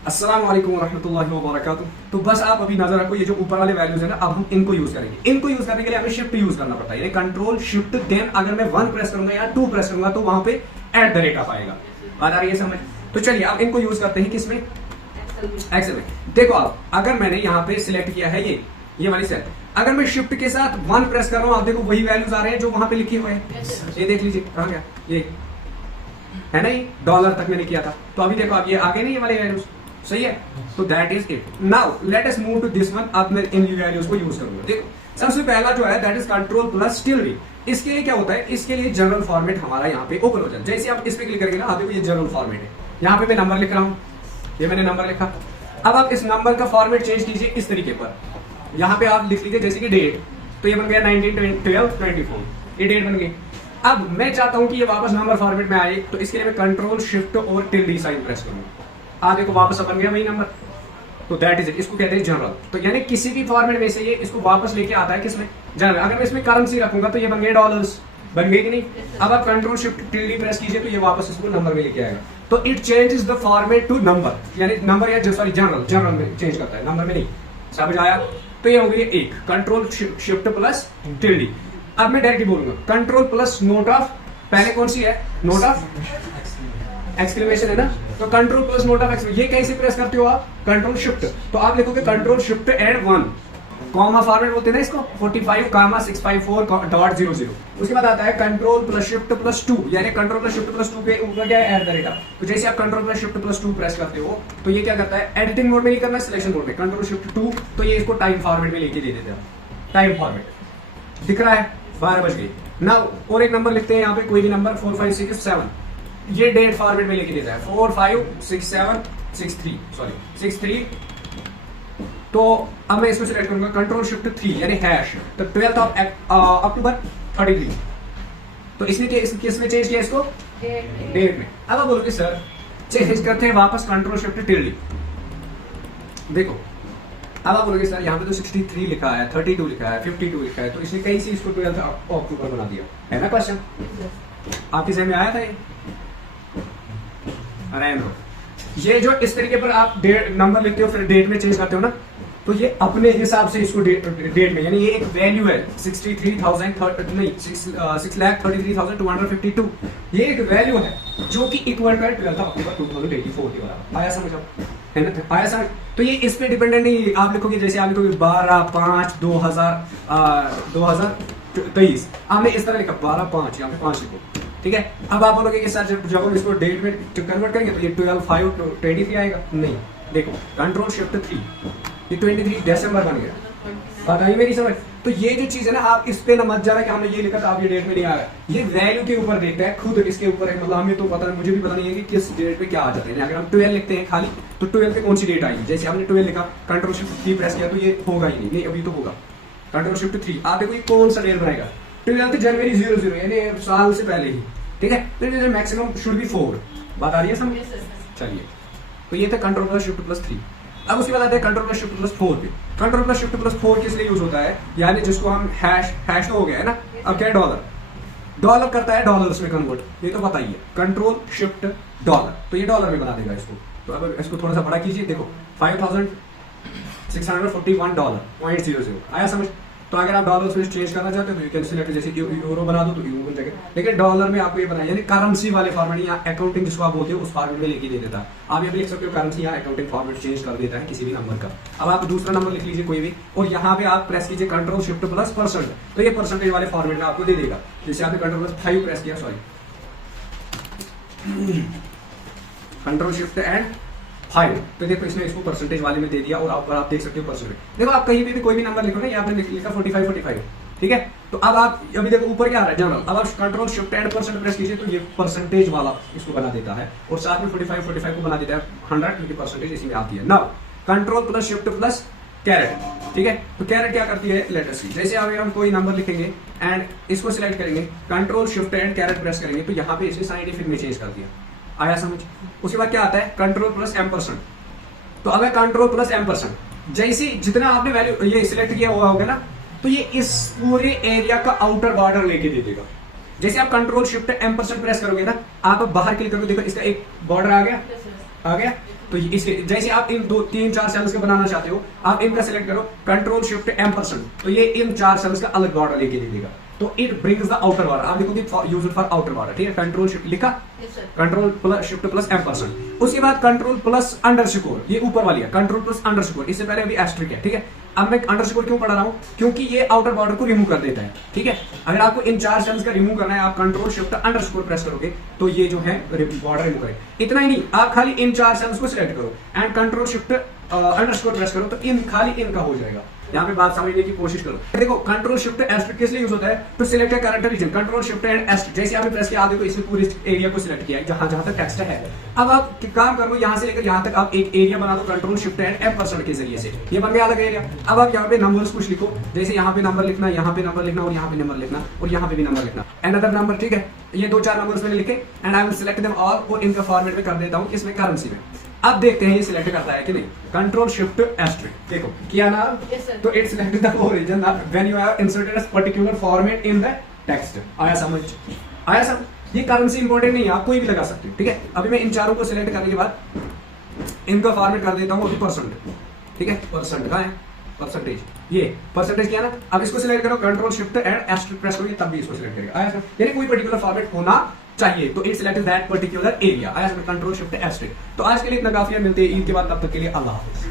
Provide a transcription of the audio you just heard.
अस्सलाम वालेकुम रहमतुल्लाहि व बरकातुहू। तो बस आप अभी नजर रखो, ये जो ऊपर वाले वैल्यूज है ना, अब हम इनको यूज करेंगे। इनको यूज करने के लिए हमें शिफ्ट यूज करना पड़ता है, यानी कंट्रोल शिफ्ट देन अगर मैं 1 प्रेस करूंगा या 2 प्रेस करूंगा तो वहां पे एट द रेट ऑफ आएगा। बात आ रही है समझ? तो चलिए अब इनको यूज करते हैं किसमें, एक्सेल में। देखो आप, अगर मैंने यहाँ पे सिलेक्ट किया है ये वाली सेल, अगर मैं शिफ्ट के साथ 1 प्रेस कर रहा हूँ, आप देखो वही वैल्यूज आ रहे हैं जो वहां पे लिखे हुए हैं। ये देख लीजिए कहाँ गया, ये है ना, ये डॉलर तक मैंने किया था। तो अभी देखो आप ये आगे नहीं, ये वाले वैल्यूज सही है। तो that is it. Now let us move to this one. अब मैं इन वैल्यूज को यूज करूंगा। देखो सबसे पहला जो है that is control plus tilde। इसके लिए क्या होता है, इसके लिए जनरल फॉर्मेट हमारा यहाँ पे ओपन हो जाए। जैसे आप इस पे क्लिक करेंगे ना, आप देखो ये जनरल फॉर्मेट है। यहाँ पे मैं नंबर लिख रहा हूँ, ये मैंने नंबर लिखा। अब आप इस नंबर का फॉर्मेट चेंज कीजिए इस तरीके पर। यहाँ पे आप लिख लीजिए जैसे कि डेट, तो ये बन गया 1912-24, ये डेट बन गई। अब मैं चाहता हूं कि ये वापस नंबर फॉर्मेट में आए, तो इसके लिए मैं कंट्रोल शिफ्ट और tilde साइन प्रेस करूंगा। आप देखो वापस बन गया वही नंबर। तो दैट इज इट, इसको कहते हैं जनरल। तो यानी किसी भी फॉर्मेट में से ये इसको वापस लेके आता है किसमें, जनरल। अगर मैं इसमें करेंसी रखूंगा तो ये बन गए डॉलर्स, बन गए कि नहीं। अब आप कंट्रोल शिफ्ट tilde प्रेस कीजिए तो ये वापस इसको नंबर में लेके आएगा। तो it changes the format to number, यानी नंबर या सॉरी जनरल में चेंज करता है, नंबर में नहीं। समझ आया? तो ये हो गई एक कंट्रोल शिफ्ट प्लस tilde। अब मैं डायरेक्टली बोलूंगा कंट्रोल प्लस नोट ऑफ, पहले कौन सी है, नोट ऑफ एक्सक्लेमेशन है ना। तो control plus note of exclamation, ये कैसे प्रेस करते हो आप, कंट्रोल शिफ्ट। तो आप लिखोगे control shift add 1, comma format बोलते हैं ना इसको, 45,654.00। उसके बाद आता है कंट्रोल प्लस शिफ्ट प्लस 2, यानी कंट्रोल प्लस शिफ्ट प्लस 2 के ऊपर क्या है, एट द रेट ऑफ। तो जैसे आप control plus shift plus 2 press करते हो तो ये क्या करता है, एडिटिंग मोड में नहीं करना, सिलेक्शन मोड में कंट्रोल शिफ्ट 2, तो ये इसको टाइम फॉर्मेट में लेके दे देते हैं। टाइम फॉर्मेट दिख रहा है, 12 बज गई। नाउ और एक नंबर लिखते हैं यहाँ पे, कोई भी नंबर 4567, ये डेट फॉर्मेट में लेके देता है 456763 तो अब मैं इसको सिलेक्ट करूंगा कंट्रोल शिफ्ट 3 यानी हैश, तो 12th ऑफ अक्टूबर 33। तो इसने किसमें चेंज किया इसको, डेट में। अब आप बोलोगे सर चेंज करते हैं वापस कंट्रोल शिफ्ट tilde। देखो अब आप बोलोगे सर यहाँ पे तो 63 लिखा है, 32 लिखा है, 52 लिखा है, तो इसने कहीं से इसको 12th अक्टूबर बना दिया, है ना क्वेश्चन। आपकी समझ में आया था ये? अरे ये जो इस तरीके पर आप नंबर लिखते हो फिर डेट में चेंज करते हो ना, तो ये अपने हिसाब से इसको डेट में, यानी ये एक वैल्यू है 6,33,252, ये एक वैल्यू है जो कि इक्वल टू 12 अक्टूबर 2084 के बराबर। आया समझ आप, है ना, आया समझ। तो ये इस पे डिपेंडेंट नहीं, आप लिखोगे जैसे आप लिखोगे 12/5/2023, आपने इस तरह लिखा 12/5, यहाँ पे 5 लिखो, ठीक है। अब आप बोलोगे कि सर जब हम इसको डेट में कन्वर्ट करेंगे तो ये 12/5/23 आएगा, नहीं। देखो कंट्रोल शिफ्ट 3, ये 23 दिसंबर बन गया। बात आई मेरी समझ? तो ये जो चीज है ना, आप इस पे ना मत जाना कि हमने ये लिखा था आप ये डेट में नहीं आ रहा है। ये वैल्यू के ऊपर देखता है खुद, इसके ऊपर है। मतलब हमें तो पता है, मुझे भी पता नहीं है कि किस डेट पे क्या आ जाते हैं। अगर हम 12 लिखते हैं खाली, तो 12 पे कौन सी डेट आएगी। जैसे हमने 12 लिखा, कंट्रोल शिफ्ट 3 प्रेस किया तो ये होगा ही नहीं, अभी तो होगा कंट्रोल शिफ्ट 3। आप देखो ये कौन सा डेट बनाएगा, 12 जनवरी 00, यानी साल से पहले ही, ठीक है। तो मैक्सिमम शुड बी 4। बात आ रही है समझ? चलिए, तो ये था कंट्रोल प्लस शिफ्ट प्लस 3। अब उसके बाद आते हैं कंट्रोल प्लस शिफ्ट प्लस 4 पे। कंट्रोल प्लस शिफ्ट प्लस 4 किस लिए यूज होता है, यानी जिसको हम हैश तो हो गया है ना, अब क्या है, डॉलर करता है डॉलर्स में कन्वर्ट, ये तो पता ही है। कंट्रोल शिफ्ट डॉलर, तो ये डॉलर में बना देगा इसको। तो अब इसको थोड़ा सा बड़ा कीजिए, देखो $5,641.00 आया समझ। तो अगर आप डॉलर्स में चेंज करना चाहते हो तो यू कैन सिलेक्ट, जैसे यूरो बना दो तो यूरो बन जाएगा, लेकिन डॉलर में आपको ये बनाया, यानी करेंसी वाले फॉर्मेट या अकाउंटिंग जिसको आप बोलते हो उस फॉर्मेट में लेके दे देता है। आप ये भी लिख सकते हो करेंसी या अकाउंटिंग फॉर्मेट चेंज कर देता है किसी भी नंबर का। अब आप दूसरा नंबर लिख लीजिए कोई भी, और यहाँ पे आप प्रेस कीजिए कंट्रोल शिफ्ट प्लस %, तो ये परसेंटेज वाले फॉर्मेट में आपको दे देगा। जैसे आपने कंट्रोल प्लस 5 प्रेस किया, सॉरी कंट्रोल शिफ्ट एंड 5, तो देखो इसने इसको परसेंटेज वाले में दे दिया, और आप देख सकते हो परसेंटेज। देखो आप कहीं भी कोई भी नंबर लिखो ना, यहाँ पे लिखा 45, ठीक है। तो अब आप अभी देखो ऊपर क्या आ रहा है, जनरल। अब आप कंट्रोल शिफ्ट एंड % प्रेस कीजिए तो ये परसेंटेज वाला इसको बना देता है, और साथ में 45 को बना देता है 100, क्योंकि परसेंटेज इसमें आती है। Now control plus shift plus caret, ठीक है। तो कैरेट क्या करती है, लेटर सी। जैसे अगर हम कोई नंबर लिखेंगे एंड इसको सिलेक्ट करेंगे, control shift and carrot press करेंगे, तो यहाँ पे इसे साइंटिफिक में चेंज कर दिया। आया समझ? उसके बाद क्या आता है, कंट्रोल प्लस M%। तो अगर कंट्रोल प्लस M%, जैसे जितना आपने वैल्यू ये सिलेक्ट किया हुआ होगा ना, तो ये इस पूरे एरिया का आउटर बॉर्डर लेके दे देगा। जैसे आप कंट्रोल शिफ्ट M% प्रेस करोगे ना, आप बाहर क्लिक करोगे, देखो इसका एक बॉर्डर आ गया, तो इसके जैसे आप इन 2 3 4 सेल्स का बनाना चाहते हो, आप इनका सिलेक्ट करो, कंट्रोल शिफ्ट M%, तो ये इन 4 सेल्स का अलग बॉर्डर लेके दे देगा, तो it brings the outer border. आप लिखोगे यूज्ड फॉर आउटर बॉर्डर, ठीक है, कंट्रोल शिफ्ट लिखा, control plus shift plus M%। उसके बाद कंट्रोल प्लस अंडरस्कोर, ये ऊपर वाली है, कंट्रोल प्लस अंडरस्कोर, इससे पहले अभी एस्ट्रिक है, ठीक है। अब मैं अंडरस्कोर क्यों पढ़ा रहा हूं, क्योंकि ये आउटर बॉर्डर को रिमूव कर देता है, ठीक है। अगर आपको इन 4 सेल्स का रिमूव करना है, आप कंट्रोल शिफ्ट अंडरस्कोर प्रेस करोगे तो ये जो है बॉर्डर रिमूव करेगा। इतना ही नहीं, आप खाली इन 4 सेल्स को सिलेक्ट करो and control shift underscore press करो, तो इन खाली इनका हो जाएगा। यहाँ पे बात समझने की कोशिश करो। देखो कंट्रोल शिफ्ट एस्ट्रिक किस लिए यूज होता है, to select a current region, control shift and asterisk, जैसे आपने प्रेस किया, देखो इसने पूरे एरिया को सिलेक्ट किया है जहां जहां तक टेक्स्ट है। अब आप काम करो, यहां से लेकर यहां तक आप एक एरिया बना दो कंट्रोल शिफ्ट एंड M% के जरिए से, ये बन गया अलग एरिया। अब आप यहाँ पे नंबर्स कुछ लिखो, जैसे यहाँ पे नंबर लिखना, यहाँ पे नंबर लिखना, और यहाँ पे नंबर लिखना, और यहाँ पे भी नंबर लिखना, अनदर नंबर, ठीक है। ये 2 4 नंबर्स मैंने लिखे and I will select them all, और इनका फॉर्मेट में कर देता हूँ इसमें करेंसी में। अब देखते हैं ये सिलेक्ट करता है कि नहीं, कंट्रोल शिफ्ट एस्ट्रिक, देखो किया ना, तो it selected the origin when you have inserted a particular format in the text. आया समझ, आया समझ। ये करेंसी इंपॉर्टेंट नहीं है, आप कोई भी लगा सकते हो, ठीक है। अभी मैं इन चारों को सिलेक्ट करने के बाद इनका फॉर्मेट कर देता हूँ अभी %, ठीक है। परसेंट कहाँ है, परसेंटेज, ये परसेंटेज किया ना। अब इसको सिलेक्ट करो, control shift and asterisk press करोगे तब भी इसको सिलेक्ट करेगा। आया, यानी कोई पर्टिकुलर फॉर्मेट होना चाहिए, तो it select that particular area. आया, कंट्रोल शिफ्ट एस्ट्रिक। तो आज के लिए इतना काफी है, मिलते हैं ईद के बाद, तब तक के लिए अल्लाह हाफिज़।